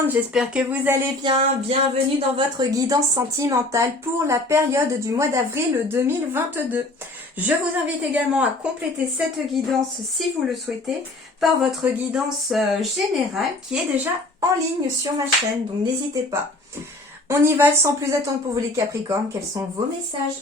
Capricorne, j'espère que vous allez bien. Bienvenue dans votre guidance sentimentale pour la période du mois d'avril 2022. Je vous invite également à compléter cette guidance si vous le souhaitez par votre guidance générale qui est déjà en ligne sur ma chaîne, donc n'hésitez pas. On y va sans plus attendre pour vous les Capricornes. Quels sont vos messages ?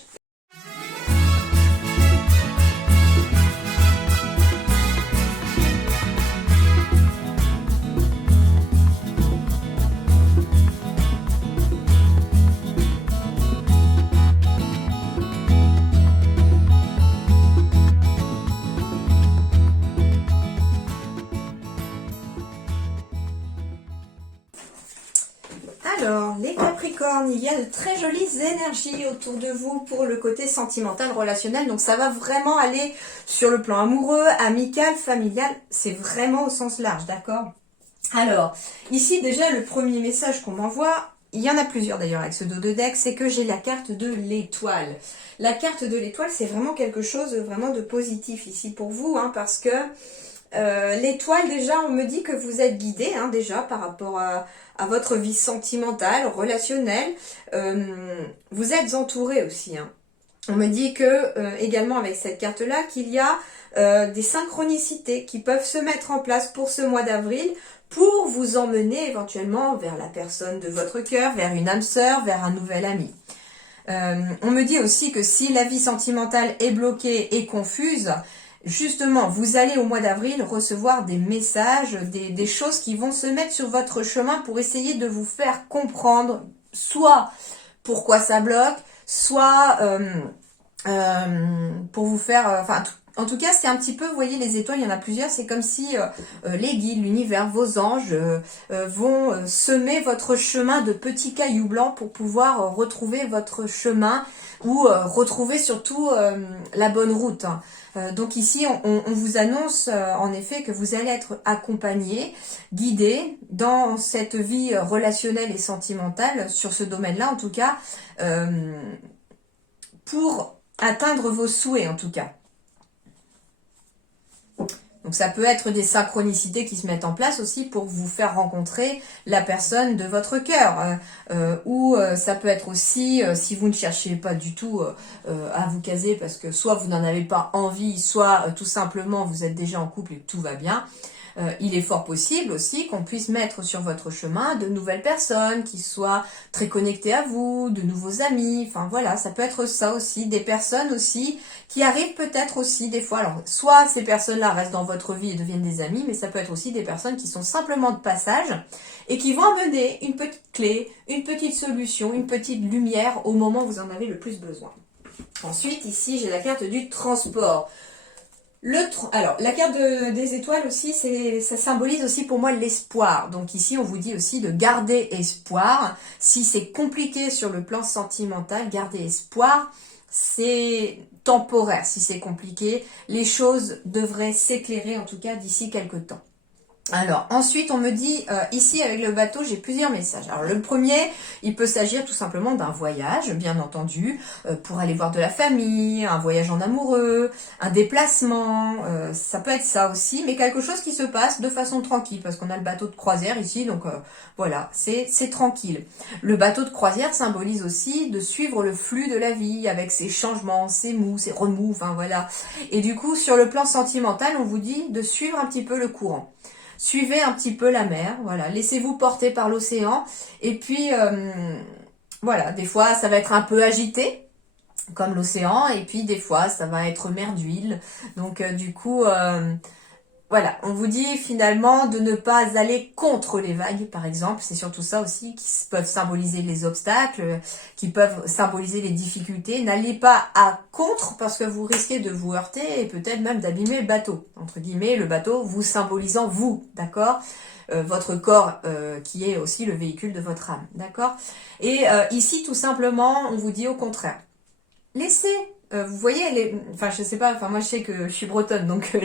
Alors, les Capricornes, il y a de très jolies énergies autour de vous pour le côté sentimental, relationnel. Donc, ça va vraiment aller sur le plan amoureux, amical, familial. C'est vraiment au sens large, d'accord? Alors, ici, déjà, le premier message qu'on m'envoie, il y en a plusieurs d'ailleurs avec ce dos de deck, c'est que j'ai la carte de l'étoile. La carte de l'étoile, c'est vraiment quelque chose vraiment de positif ici pour vous, hein, parce que l'étoile, déjà, on me dit que vous êtes guidé, hein, déjà, par rapport à votre vie sentimentale, relationnelle. Vous êtes entouré aussi, hein. On me dit que, également avec cette carte-là, qu'il y a des synchronicités qui peuvent se mettre en place pour ce mois d'avril pour vous emmener éventuellement vers la personne de votre cœur, vers une âme sœur, vers un nouvel ami. On me dit aussi que si la vie sentimentale est bloquée et confuse, justement, vous allez au mois d'avril recevoir des messages, des choses qui vont se mettre sur votre chemin pour essayer de vous faire comprendre soit pourquoi ça bloque, soit pour vous faire... en tout cas, c'est un petit peu, vous voyez, les étoiles, il y en a plusieurs, c'est comme si les guides, l'univers, vos anges vont semer votre chemin de petits cailloux blancs pour pouvoir retrouver votre chemin ou retrouver surtout la bonne route. Donc ici, on vous annonce en effet que vous allez être accompagné, guidé dans cette vie relationnelle et sentimentale, sur ce domaine-là en tout cas, pour atteindre vos souhaits en tout cas. Donc ça peut être des synchronicités qui se mettent en place aussi pour vous faire rencontrer la personne de votre cœur. Ou ça peut être aussi, si vous ne cherchez pas du tout à vous caser parce que soit vous n'en avez pas envie, soit tout simplement vous êtes déjà en couple et tout va bien. Il est fort possible aussi qu'on puisse mettre sur votre chemin de nouvelles personnes qui soient très connectées à vous, de nouveaux amis, enfin voilà, ça peut être ça aussi, des personnes aussi qui arrivent peut-être aussi des fois, alors soit ces personnes-là restent dans votre vie et deviennent des amis, mais ça peut être aussi des personnes qui sont simplement de passage et qui vont amener une petite clé, une petite solution, une petite lumière au moment où vous en avez le plus besoin. Ensuite, ici, j'ai la carte du transport. Alors, la carte des étoiles aussi, ça symbolise aussi pour moi l'espoir. Donc ici, on vous dit aussi de garder espoir. Si c'est compliqué sur le plan sentimental, garder espoir, c'est temporaire. Si c'est compliqué, les choses devraient s'éclairer en tout cas d'ici quelques temps. Alors, ensuite, on me dit, ici, avec le bateau, j'ai plusieurs messages. Alors, le premier, il peut s'agir tout simplement d'un voyage, bien entendu, pour aller voir de la famille, un voyage en amoureux, un déplacement, ça peut être ça aussi, mais quelque chose qui se passe de façon tranquille, parce qu'on a le bateau de croisière ici, donc voilà, c'est tranquille. Le bateau de croisière symbolise aussi de suivre le flux de la vie, avec ses changements, ses mous, ses remous, enfin voilà. Et du coup, sur le plan sentimental, on vous dit de suivre un petit peu le courant. Suivez un petit peu la mer, voilà, laissez-vous porter par l'océan. Et puis, voilà, des fois, ça va être un peu agité, comme l'océan. Et puis, des fois, ça va être mer d'huile. Donc, du coup, voilà, on vous dit finalement de ne pas aller contre les vagues, par exemple. C'est surtout ça aussi qui peuvent symboliser les obstacles, qui peuvent symboliser les difficultés. N'allez pas à contre parce que vous risquez de vous heurter et peut-être même d'abîmer le bateau. Entre guillemets, le bateau vous symbolisant vous, d'accord ? Votre corps qui est aussi le véhicule de votre âme, d'accord ? Et ici, tout simplement, on vous dit au contraire. Laissez... vous voyez, enfin je sais pas, enfin moi je sais que je suis bretonne donc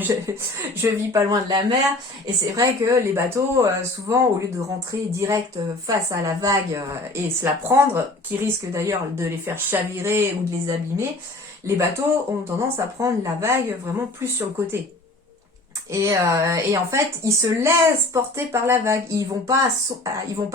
je vis pas loin de la mer et c'est vrai que les bateaux souvent au lieu de rentrer direct face à la vague et se la prendre, qui risque d'ailleurs de les faire chavirer ou de les abîmer, les bateaux ont tendance à prendre la vague vraiment plus sur le côté. Et en fait, ils se laissent porter par la vague. Ils vont pas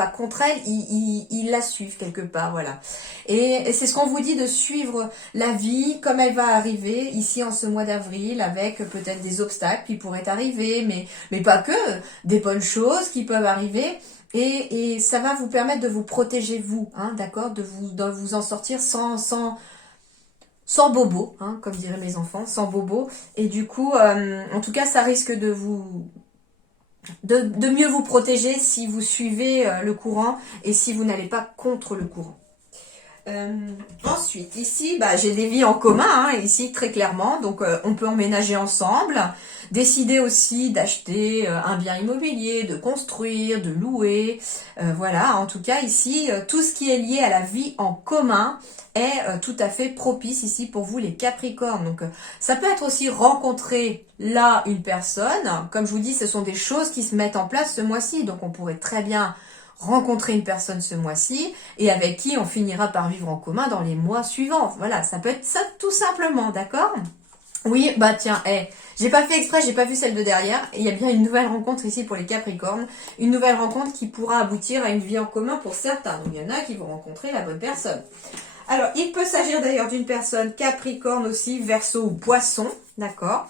contre elle, ils la suivent quelque part, voilà. Et c'est ce qu'on vous dit, de suivre la vie comme elle va arriver ici en ce mois d'avril, avec peut-être des obstacles qui pourraient arriver, mais pas que, des bonnes choses qui peuvent arriver. Et ça va vous permettre de vous protéger vous, hein, d'accord, de vous en sortir sans bobo, hein, comme diraient mes enfants, sans bobo. Et du coup, en tout cas, ça risque de mieux vous protéger si vous suivez le courant et si vous n'allez pas contre le courant. Ensuite, ici, j'ai des vies en commun, hein, ici très clairement, donc on peut emménager ensemble, décider aussi d'acheter un bien immobilier, de construire, de louer, voilà, en tout cas ici, tout ce qui est lié à la vie en commun est tout à fait propice ici pour vous les Capricornes. Donc ça peut être aussi rencontrer là une personne, comme je vous dis, ce sont des choses qui se mettent en place ce mois-ci, donc on pourrait très bien rencontrer une personne ce mois-ci et avec qui on finira par vivre en commun dans les mois suivants. Voilà, ça peut être ça tout simplement, d'accord? Oui, tiens, j'ai pas fait exprès, j'ai pas vu celle de derrière. Et il y a bien une nouvelle rencontre ici pour les Capricornes. Une nouvelle rencontre qui pourra aboutir à une vie en commun pour certains. Donc il y en a qui vont rencontrer la bonne personne. Alors, il peut s'agir d'ailleurs d'une personne Capricorne aussi, Verseau ou Poisson, d'accord?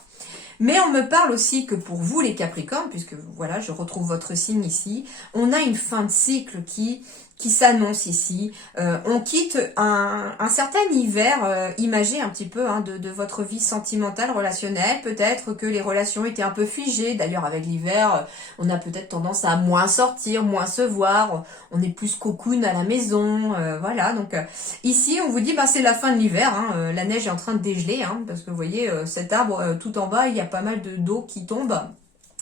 Mais on me parle aussi que pour vous les Capricornes, puisque voilà, je retrouve votre signe ici, on a une fin de cycle qui s'annonce ici. On quitte un certain hiver imagé un petit peu hein, de votre vie sentimentale, relationnelle. Peut-être que les relations étaient un peu figées. D'ailleurs, avec l'hiver, on a peut-être tendance à moins sortir, moins se voir. On est plus cocoon à la maison. Voilà, donc ici, on vous dit, c'est la fin de l'hiver. Hein, la neige est en train de dégeler. Hein, parce que vous voyez, cet arbre, tout en bas, il y a pas mal d'eau qui tombe.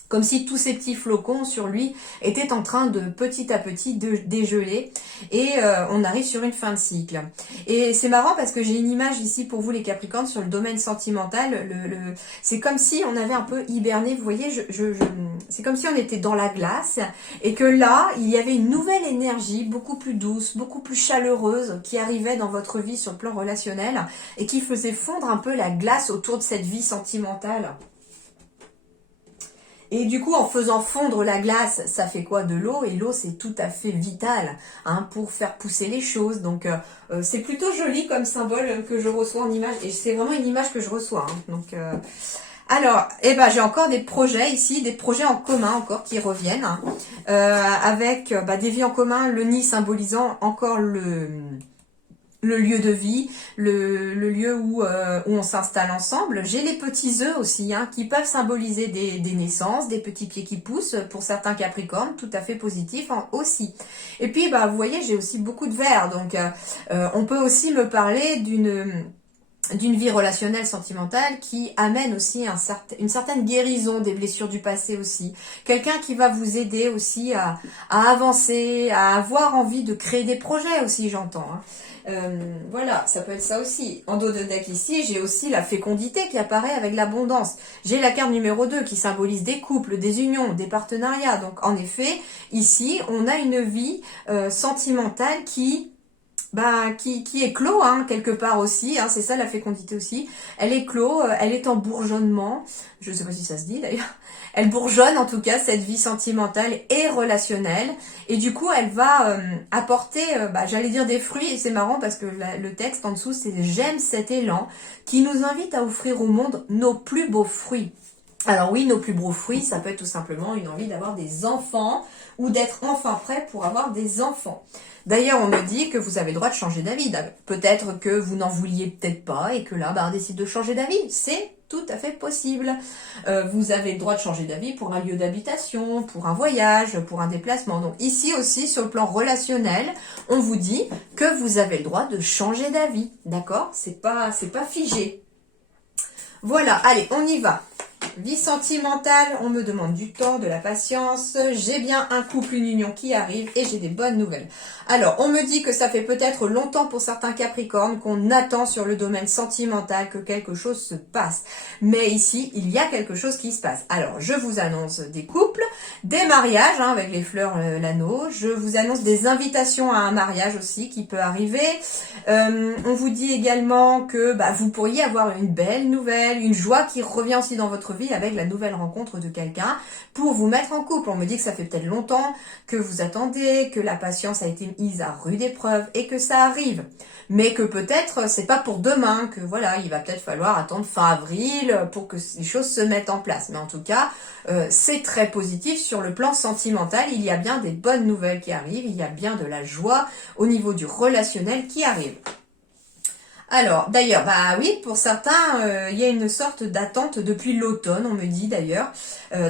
Comme si tous ces petits flocons sur lui étaient en train de petit à petit dégeler. Et on arrive sur une fin de cycle. Et c'est marrant parce que j'ai une image ici pour vous les Capricornes sur le domaine sentimental. C'est comme si on avait un peu hiberné. Vous voyez, c'est comme si on était dans la glace. Et que là, il y avait une nouvelle énergie beaucoup plus douce, beaucoup plus chaleureuse qui arrivait dans votre vie sur le plan relationnel. Et qui faisait fondre un peu la glace autour de cette vie sentimentale. Et du coup, en faisant fondre la glace, ça fait quoi? De l'eau. Et l'eau, c'est tout à fait vital hein, pour faire pousser les choses. Donc, c'est plutôt joli comme symbole que je reçois en image. Et c'est vraiment une image que je reçois. Hein. Donc, alors, j'ai encore des projets ici, des projets en commun encore qui reviennent. Hein, avec des vies en commun, le nid symbolisant encore le lieu de vie, le lieu où on s'installe ensemble. J'ai les petits œufs aussi, hein, qui peuvent symboliser des naissances, des petits pieds qui poussent, pour certains Capricornes, tout à fait positif hein, aussi. Et puis, vous voyez, j'ai aussi beaucoup de verre, donc on peut aussi me parler d'une vie relationnelle sentimentale qui amène aussi une certaine guérison des blessures du passé aussi. Quelqu'un qui va vous aider aussi à avancer, à avoir envie de créer des projets aussi, j'entends. Hein. Voilà, ça peut être ça aussi. En dos de deck ici, j'ai aussi la fécondité qui apparaît avec l'abondance. J'ai la carte numéro 2 qui symbolise des couples, des unions, des partenariats. Donc en effet, ici, on a une vie sentimentale qui est clos hein, quelque part aussi, hein, c'est ça la fécondité aussi. Elle est clos, elle est en bourgeonnement, je ne sais pas si ça se dit d'ailleurs. Elle bourgeonne en tout cas cette vie sentimentale et relationnelle et du coup elle va apporter, j'allais dire des fruits et c'est marrant parce que le texte en dessous c'est « J'aime cet élan » qui nous invite à offrir au monde nos plus beaux fruits. Alors oui, nos plus beaux fruits, ça peut être tout simplement une envie d'avoir des enfants ou d'être enfin prêt pour avoir des enfants. D'ailleurs, on me dit que vous avez le droit de changer d'avis. Peut-être que vous n'en vouliez peut-être pas et que là, on décide de changer d'avis. C'est tout à fait possible. Vous avez le droit de changer d'avis pour un lieu d'habitation, pour un voyage, pour un déplacement. Donc ici aussi, sur le plan relationnel, on vous dit que vous avez le droit de changer d'avis. D'accord? C'est pas figé. Voilà, allez, on y va. Vie sentimentale, on me demande du temps, de la patience. J'ai bien un couple, une union qui arrive et j'ai des bonnes nouvelles. Alors, on me dit que ça fait peut-être longtemps pour certains Capricornes qu'on attend sur le domaine sentimental que quelque chose se passe. Mais ici, il y a quelque chose qui se passe. Alors, je vous annonce des couples. des mariages avec les fleurs, l'anneau. Je vous annonce des invitations à un mariage aussi qui peut arriver. On vous dit également que vous pourriez avoir une belle nouvelle, une joie qui revient aussi dans votre vie avec la nouvelle rencontre de quelqu'un pour vous mettre en couple. On me dit que ça fait peut-être longtemps que vous attendez, que la patience a été mise à rude épreuve et que ça arrive. Mais que peut-être c'est pas pour demain, que voilà, il va peut-être falloir attendre fin avril pour que les choses se mettent en place. Mais en tout cas, c'est très positif sur le plan sentimental. Il y a bien des bonnes nouvelles qui arrivent, il y a bien de la joie au niveau du relationnel qui arrive. Alors, d'ailleurs, oui, pour certains, il y a une sorte d'attente depuis l'automne, on me dit d'ailleurs.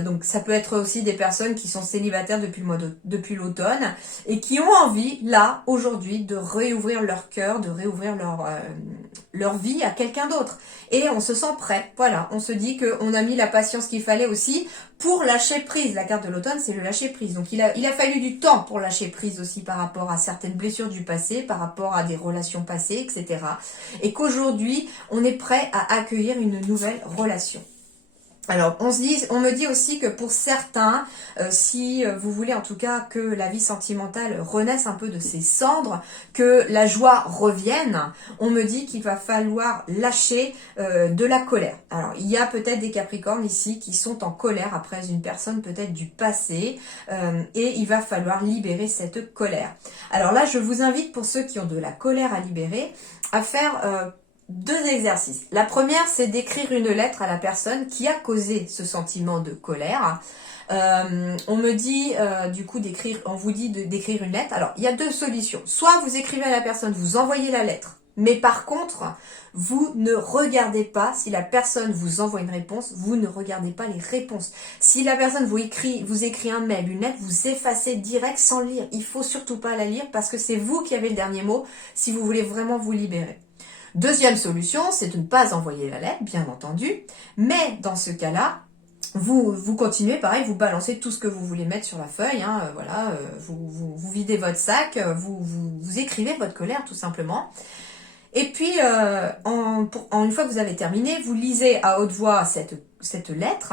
Donc, ça peut être aussi des personnes qui sont célibataires depuis l'automne et qui ont envie, là, aujourd'hui, de réouvrir leur cœur, de réouvrir leur vie à quelqu'un d'autre. Et on se sent prêt, voilà. On se dit qu'on a mis la patience qu'il fallait aussi pour lâcher prise. La carte de l'automne, c'est le lâcher prise. Donc, il a fallu du temps pour lâcher prise aussi par rapport à certaines blessures du passé, par rapport à des relations passées, etc. Et qu'aujourd'hui, on est prêt à accueillir une nouvelle relation. Alors, on me dit aussi que pour certains, si vous voulez en tout cas que la vie sentimentale renaisse un peu de ses cendres, que la joie revienne, on me dit qu'il va falloir lâcher de la colère. Alors, il y a peut-être des Capricornes ici qui sont en colère après une personne peut-être du passé et il va falloir libérer cette colère. Alors là, je vous invite pour ceux qui ont de la colère à libérer à faire deux exercices. La première, c'est d'écrire une lettre à la personne qui a causé ce sentiment de colère. On me dit on vous dit d'écrire une lettre. Alors, il y a deux solutions. Soit vous écrivez à la personne, vous envoyez la lettre, mais par contre, vous ne regardez pas, si la personne vous envoie une réponse, vous ne regardez pas les réponses. Si la personne vous écrit un mail, une lettre, vous effacez direct sans lire. Il faut surtout pas la lire parce que c'est vous qui avez le dernier mot si vous voulez vraiment vous libérer. Deuxième solution, c'est de ne pas envoyer la lettre, bien entendu, mais dans ce cas-là, vous continuez, pareil, vous balancez tout ce que vous voulez mettre sur la feuille, vous videz votre sac, vous écrivez votre colère tout simplement. Et puis, une fois que vous avez terminé, vous lisez à haute voix cette lettre,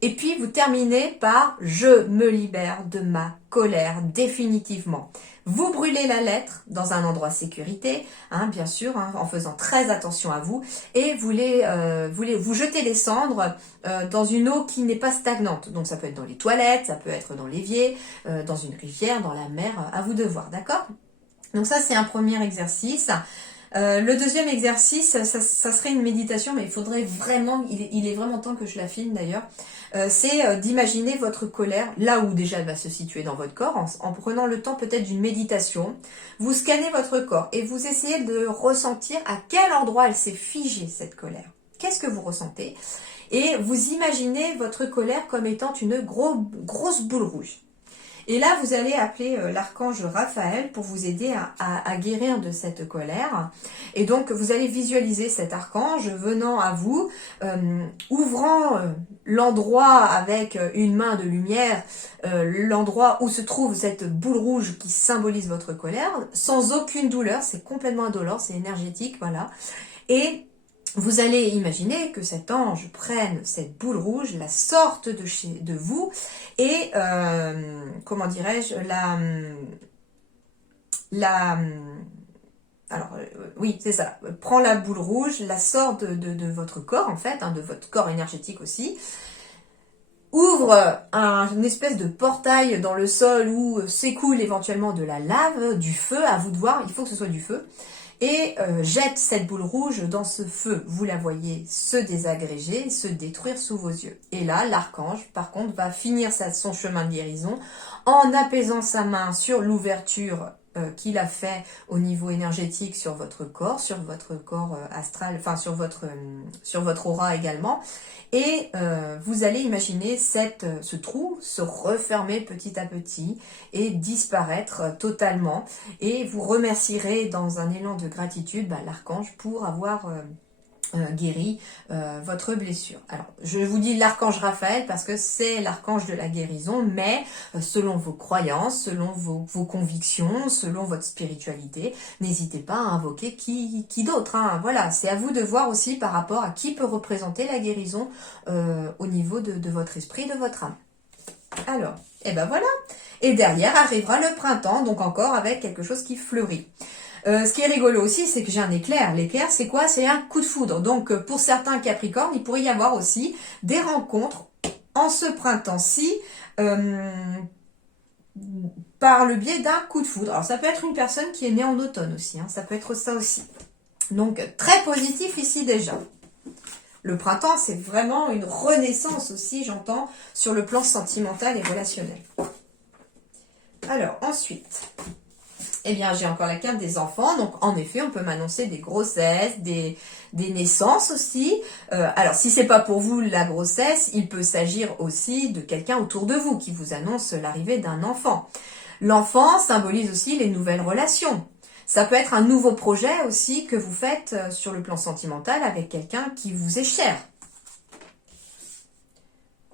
et puis vous terminez par « Je me libère de ma colère définitivement ». Vous brûlez la lettre dans un endroit sécurité, bien sûr, en faisant très attention à vous, et vous jetez les cendres dans une eau qui n'est pas stagnante. Donc ça peut être dans les toilettes, ça peut être dans l'évier, dans une rivière, dans la mer, à vous de voir, d'accord? Donc ça, c'est un premier exercice. Le deuxième exercice, ça serait une méditation, mais il faudrait vraiment, il est vraiment temps que je la filme d'ailleurs, c'est d'imaginer votre colère, là où déjà elle va se situer dans votre corps, en prenant le temps peut-être d'une méditation. Vous scannez votre corps et vous essayez de ressentir à quel endroit elle s'est figée, cette colère. Qu'est-ce que vous ressentez? Et vous imaginez votre colère comme étant une grosse boule rouge. Et là, vous allez appeler l'archange Raphaël pour vous aider à guérir de cette colère. Et donc, vous allez visualiser cet archange venant à vous, ouvrant l'endroit avec une main de lumière, l'endroit où se trouve cette boule rouge qui symbolise votre colère, sans aucune douleur, c'est complètement indolore, c'est énergétique, voilà. Et vous allez imaginer que cet ange prenne cette boule rouge, la sorte de vous, et, comment dirais-je, oui, c'est ça, prend la boule rouge, la sort de votre corps, en fait, de votre corps énergétique aussi, ouvre une espèce de portail dans le sol où s'écoule éventuellement de la lave, du feu, à vous de voir, il faut que ce soit du feu, et jette cette boule rouge dans ce feu. Vous la voyez se désagréger, se détruire sous vos yeux. Et là, l'archange, par contre, va finir son chemin de guérison en apaisant sa main sur l'ouverture qu'il a fait au niveau énergétique sur votre corps astral, enfin sur votre aura également. Et vous allez imaginer ce trou se refermer petit à petit et disparaître totalement. Et vous remercierez dans un élan de gratitude l'archange pour avoir guéri votre blessure. Alors, je vous dis l'archange Raphaël parce que c'est l'archange de la guérison, mais selon vos croyances, selon vos convictions, selon votre spiritualité, n'hésitez pas à invoquer qui d'autre. Voilà, c'est à vous de voir aussi par rapport à qui peut représenter la guérison au niveau de votre esprit, de votre âme. Alors, et ben voilà. Et derrière arrivera le printemps, donc encore avec quelque chose qui fleurit. Ce qui est rigolo aussi, c'est que j'ai un éclair. L'éclair, c'est quoi? C'est un coup de foudre. Donc, pour certains Capricornes, il pourrait y avoir aussi des rencontres en ce printemps-ci, par le biais d'un coup de foudre. Alors, ça peut être une personne qui est née en automne aussi, hein, ça peut être ça aussi. Donc, très positif ici déjà. Le printemps, c'est vraiment une renaissance aussi, j'entends, sur le plan sentimental et relationnel. Alors, ensuite, eh bien, j'ai encore la carte des enfants. Donc, en effet, on peut m'annoncer des grossesses, des naissances aussi. Alors, si c'est pas pour vous la grossesse, il peut s'agir aussi de quelqu'un autour de vous qui vous annonce l'arrivée d'un enfant. L'enfant symbolise aussi les nouvelles relations. Ça peut être un nouveau projet aussi que vous faites sur le plan sentimental avec quelqu'un qui vous est cher.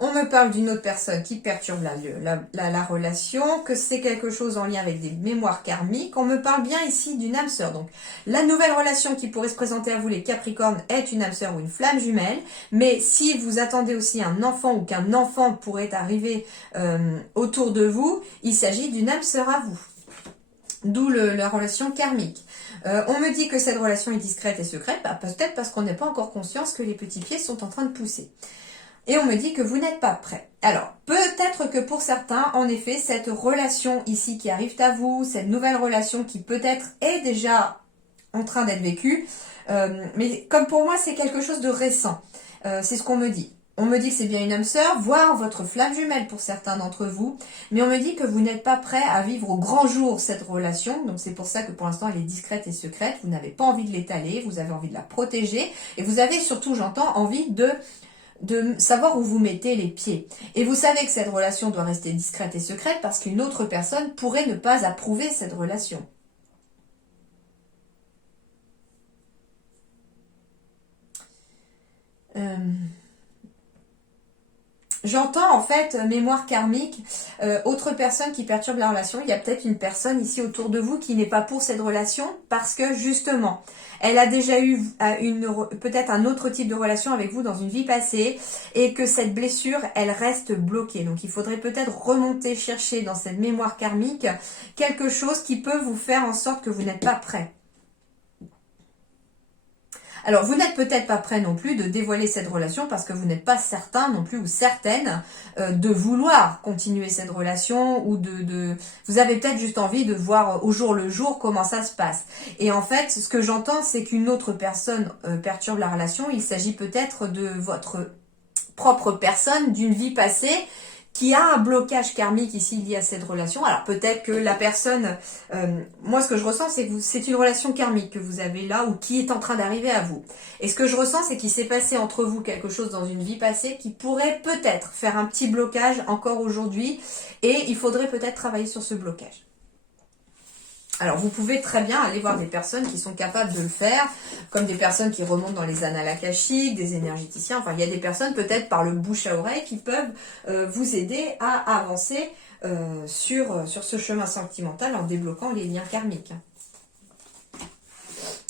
On me parle d'une autre personne qui perturbe la relation, que c'est quelque chose en lien avec des mémoires karmiques. On me parle bien ici d'une âme sœur. Donc, la nouvelle relation qui pourrait se présenter à vous, les Capricornes, est une âme sœur ou une flamme jumelle. Mais si vous attendez aussi un enfant ou qu'un enfant pourrait arriver autour de vous, il s'agit d'une âme sœur à vous. D'où la relation karmique. On me dit que cette relation est discrète et secrète, peut-être parce qu'on n'est pas encore conscience que les petits pieds sont en train de pousser. Et on me dit que vous n'êtes pas prêt. Alors, peut-être que pour certains, en effet, cette relation ici qui arrive à vous, cette nouvelle relation qui peut-être est déjà en train d'être vécue, mais comme pour moi, c'est quelque chose de récent. C'est ce qu'on me dit. On me dit que c'est bien une âme sœur, voire votre flamme jumelle pour certains d'entre vous, mais on me dit que vous n'êtes pas prêt à vivre au grand jour cette relation, donc c'est pour ça que pour l'instant elle est discrète et secrète, vous n'avez pas envie de l'étaler, vous avez envie de la protéger, et vous avez surtout, j'entends, envie de savoir où vous mettez les pieds. Et vous savez que cette relation doit rester discrète et secrète parce qu'une autre personne pourrait ne pas approuver cette relation. J'entends en fait mémoire karmique, autre personne qui perturbe la relation. Il y a peut-être une personne ici autour de vous qui n'est pas pour cette relation parce que justement, elle a déjà eu peut-être un autre type de relation avec vous dans une vie passée et que cette blessure, elle reste bloquée. Donc il faudrait peut-être remonter, chercher dans cette mémoire karmique quelque chose qui peut vous faire en sorte que vous n'êtes pas prêt. Alors, vous n'êtes peut-être pas prêt non plus de dévoiler cette relation parce que vous n'êtes pas certain non plus ou certaine de vouloir continuer cette relation ou vous avez peut-être juste envie de voir au jour le jour comment ça se passe. Et en fait, ce que j'entends, c'est qu'une autre personne perturbe la relation. Il s'agit peut-être de votre propre personne, d'une vie passée, qui a un blocage karmique ici lié à cette relation. Alors peut-être que la personne, moi ce que je ressens c'est que c'est une relation karmique que vous avez là ou qui est en train d'arriver à vous. Et ce que je ressens c'est qu'il s'est passé entre vous quelque chose dans une vie passée qui pourrait peut-être faire un petit blocage encore aujourd'hui et il faudrait peut-être travailler sur ce blocage. Alors, vous pouvez très bien aller voir des personnes qui sont capables de le faire, comme des personnes qui remontent dans les annales akashiques, des énergéticiens. Enfin, il y a des personnes peut-être par le bouche à oreille qui peuvent vous aider à avancer sur ce chemin sentimental en débloquant les liens karmiques.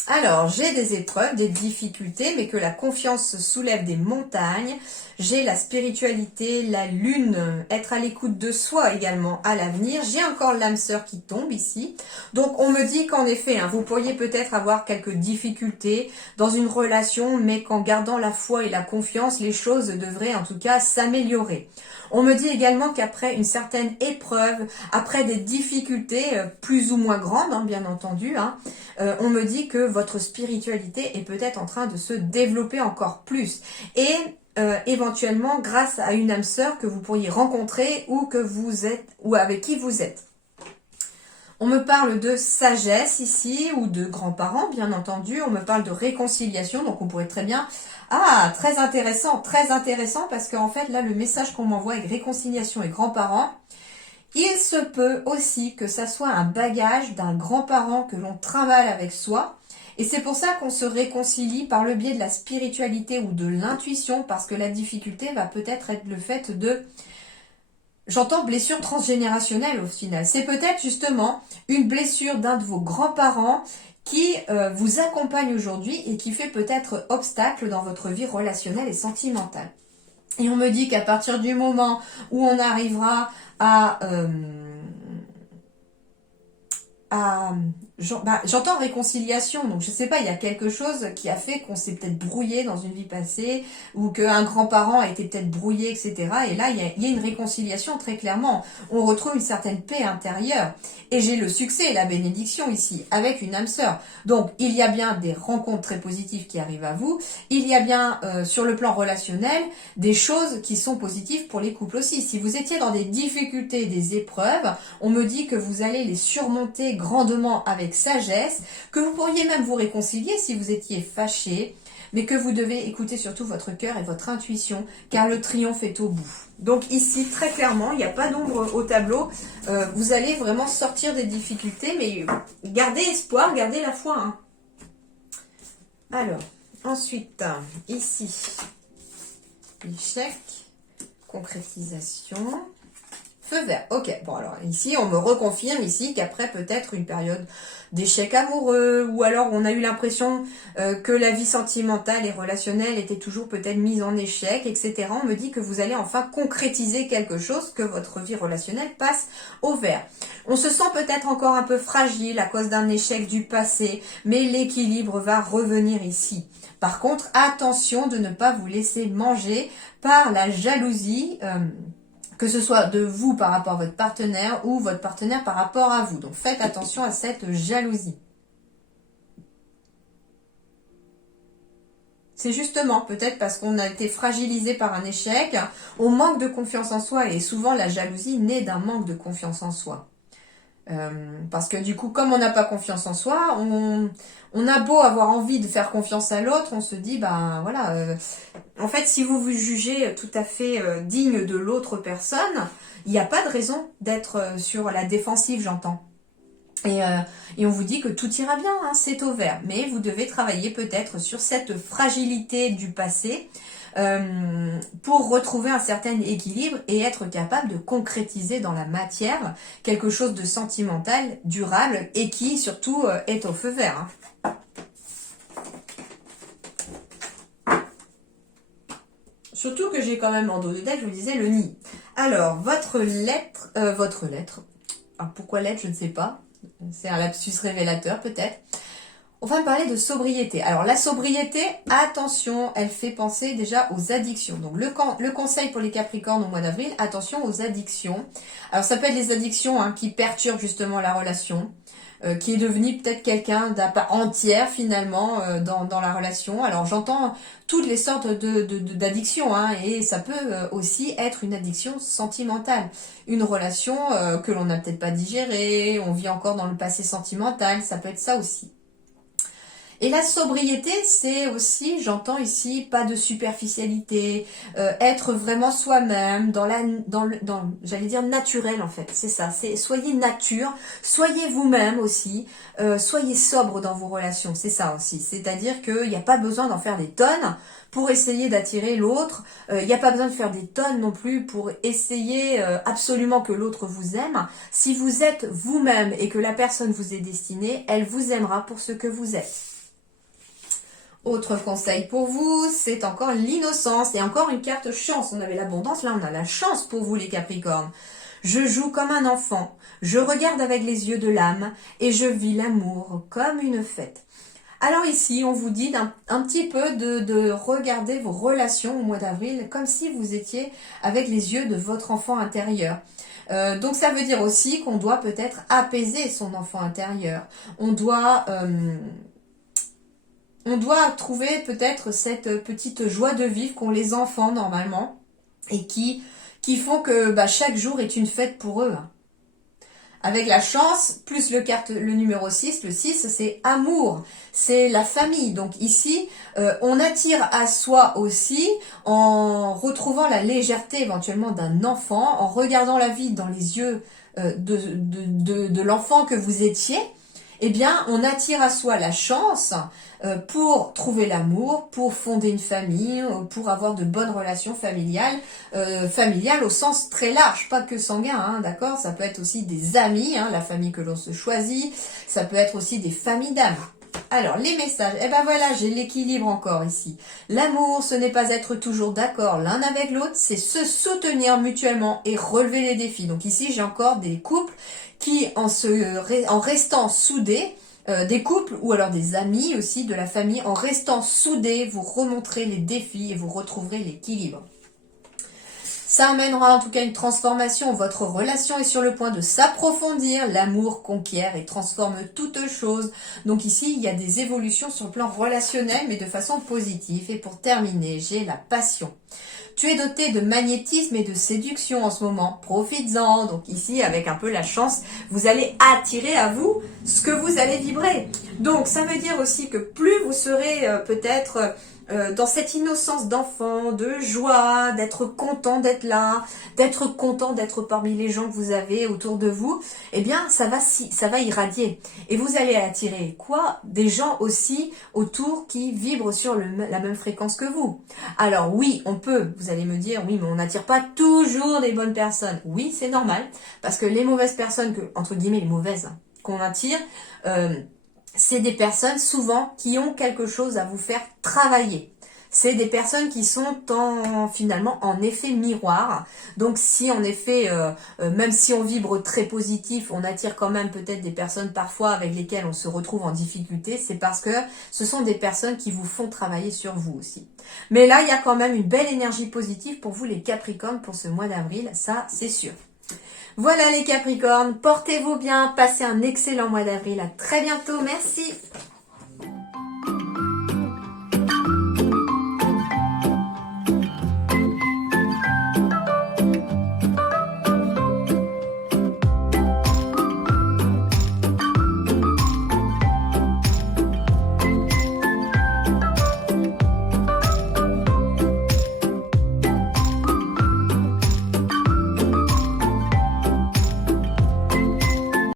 Alors, j'ai des épreuves, des difficultés, mais que la confiance soulève des montagnes. J'ai la spiritualité, la lune, être à l'écoute de soi également à l'avenir. J'ai encore l'âme sœur qui tombe ici. Donc, on me dit qu'en effet, vous pourriez peut-être avoir quelques difficultés dans une relation, mais qu'en gardant la foi et la confiance, les choses devraient en tout cas s'améliorer. On me dit également qu'après une certaine épreuve, après des difficultés plus ou moins grandes, bien entendu, on me dit que votre spiritualité est peut-être en train de se développer encore plus. Et éventuellement grâce à une âme sœur que vous pourriez rencontrer ou que vous êtes ou avec qui vous êtes. On me parle de sagesse ici ou de grands-parents, bien entendu. On me parle de réconciliation, donc on pourrait très bien... Ah, très intéressant parce qu'en fait, là, le message qu'on m'envoie avec réconciliation et grands-parents, il se peut aussi que ça soit un bagage d'un grand-parent que l'on travaille avec soi. Et c'est pour ça qu'on se réconcilie par le biais de la spiritualité ou de l'intuition, parce que la difficulté va peut-être être le fait de... J'entends blessure transgénérationnelle au final. C'est peut-être justement une blessure d'un de vos grands-parents qui vous accompagne aujourd'hui et qui fait peut-être obstacle dans votre vie relationnelle et sentimentale. Et on me dit qu'à partir du moment où on arrivera à j'entends réconciliation, donc je sais pas, il y a quelque chose qui a fait qu'on s'est peut-être brouillé dans une vie passée, ou qu'un grand-parent a été peut-être brouillé, etc. Et là, il y a une réconciliation très clairement. On retrouve une certaine paix intérieure. Et j'ai le succès et la bénédiction ici, avec une âme sœur. Donc, il y a bien des rencontres très positives qui arrivent à vous. Il y a bien, sur le plan relationnel, des choses qui sont positives pour les couples aussi. Si vous étiez dans des difficultés, des épreuves, on me dit que vous allez les surmonter grandement avec sagesse, que vous pourriez même vous réconcilier si vous étiez fâché, mais que vous devez écouter surtout votre cœur et votre intuition, car le triomphe est au bout. Donc ici, très clairement, il n'y a pas d'ombre au tableau. Vous allez vraiment sortir des difficultés, mais gardez espoir, gardez la foi. Hein. Alors, ensuite, ici, échec, concrétisation... Feu vert. Ok, bon alors ici on me reconfirme ici qu'après peut-être une période d'échec amoureux, ou alors on a eu l'impression que la vie sentimentale et relationnelle était toujours peut-être mise en échec, etc. On me dit que vous allez enfin concrétiser quelque chose, que votre vie relationnelle passe au vert. On se sent peut-être encore un peu fragile à cause d'un échec du passé, mais l'équilibre va revenir ici. Par contre, attention de ne pas vous laisser manger par la jalousie, que ce soit de vous par rapport à votre partenaire ou votre partenaire par rapport à vous. Donc faites attention à cette jalousie. C'est justement peut-être parce qu'on a été fragilisé par un échec, on manque de confiance en soi, et souvent la jalousie naît d'un manque de confiance en soi. Parce que du coup, comme on n'a pas confiance en soi, on a beau avoir envie de faire confiance à l'autre, on se dit, ben voilà, en fait, si vous vous jugez tout à fait digne de l'autre personne, il n'y a pas de raison d'être sur la défensive, j'entends. Et on vous dit que tout ira bien, hein, c'est au vert. Mais vous devez travailler peut-être sur cette fragilité du passé pour retrouver un certain équilibre et être capable de concrétiser dans la matière quelque chose de sentimental, durable et qui surtout est au feu vert. Hein. Surtout que j'ai quand même en dos de deck, je vous disais, le nid. Alors, votre lettre... Alors, pourquoi lettre, je ne sais pas. C'est un lapsus révélateur, peut-être. On va parler de sobriété. Alors, la sobriété, attention, elle fait penser déjà aux addictions. Donc, le conseil pour les Capricornes au mois d'avril, attention aux addictions. Alors, ça peut être les addictions qui perturbent justement la relation. Qui est devenu peut-être quelqu'un d'un part entière finalement dans la relation. Alors j'entends toutes les sortes d'addictions, hein, et ça peut aussi être une addiction sentimentale. Une relation que l'on n'a peut-être pas digérée, on vit encore dans le passé sentimental, ça peut être ça aussi. Et la sobriété, c'est aussi, j'entends ici, pas de superficialité, être vraiment soi-même, j'allais dire naturel en fait, c'est ça, soyez nature, soyez vous-même aussi, soyez sobre dans vos relations, c'est ça aussi, c'est-à-dire qu'il n'y a pas besoin d'en faire des tonnes pour essayer d'attirer l'autre, il n'y a pas besoin de faire des tonnes non plus pour essayer absolument que l'autre vous aime. Si vous êtes vous-même et que la personne vous est destinée, elle vous aimera pour ce que vous êtes. Autre conseil pour vous, c'est encore l'innocence et encore une carte chance. On avait l'abondance, là on a la chance pour vous les Capricornes. Je joue comme un enfant, je regarde avec les yeux de l'âme et je vis l'amour comme une fête. Alors ici, on vous dit un petit peu de regarder vos relations au mois d'avril comme si vous étiez avec les yeux de votre enfant intérieur. Donc ça veut dire aussi qu'on doit peut-être apaiser son enfant intérieur. On doit trouver peut-être cette petite joie de vivre qu'ont les enfants normalement et qui font que chaque jour est une fête pour eux. Avec la chance, plus le numéro 6, le 6 c'est amour, c'est la famille. Donc ici, on attire à soi aussi en retrouvant la légèreté éventuellement d'un enfant, en regardant la vie dans les yeux de l'enfant que vous étiez. Eh bien, on attire à soi la chance pour trouver l'amour, pour fonder une famille, pour avoir de bonnes relations familiales, familiales au sens très large, pas que sanguin, hein, d'accord? Ça peut être aussi des amis, hein, la famille que l'on se choisit, ça peut être aussi des familles d'âmes. Alors, les messages, eh ben voilà, j'ai l'équilibre encore ici. L'amour, ce n'est pas être toujours d'accord l'un avec l'autre, c'est se soutenir mutuellement et relever les défis. Donc ici, j'ai encore des couples qui, en restant soudés, des couples ou alors des amis aussi, de la famille, en restant soudés, vous remonterez les défis et vous retrouverez l'équilibre. Ça amènera en tout cas une transformation. Votre relation est sur le point de s'approfondir. L'amour conquiert et transforme toute chose. Donc ici, il y a des évolutions sur le plan relationnel, mais de façon positive. Et pour terminer, j'ai la passion. Tu es doté de magnétisme et de séduction en ce moment. Profites-en. Donc ici, avec un peu la chance, vous allez attirer à vous ce que vous allez vibrer. Donc ça veut dire aussi que plus vous serez peut-être dans cette innocence d'enfant, de joie, d'être content d'être là, d'être content d'être parmi les gens que vous avez autour de vous, eh bien ça va irradier. Et vous allez attirer quoi? Des gens aussi autour qui vibrent sur la même fréquence que vous. Alors oui, on peut, vous allez me dire, oui, mais on n'attire pas toujours des bonnes personnes. Oui, c'est normal, parce que les mauvaises personnes, entre guillemets les mauvaises, qu'on attire, c'est des personnes souvent qui ont quelque chose à vous faire travailler. C'est des personnes qui sont finalement en effet miroir. Donc si en effet, même si on vibre très positif, on attire quand même peut-être des personnes parfois avec lesquelles on se retrouve en difficulté, c'est parce que ce sont des personnes qui vous font travailler sur vous aussi. Mais là, il y a quand même une belle énergie positive pour vous les Capricornes pour ce mois d'avril, ça c'est sûr. Voilà les Capricornes, portez-vous bien, passez un excellent mois d'avril, à très bientôt, merci.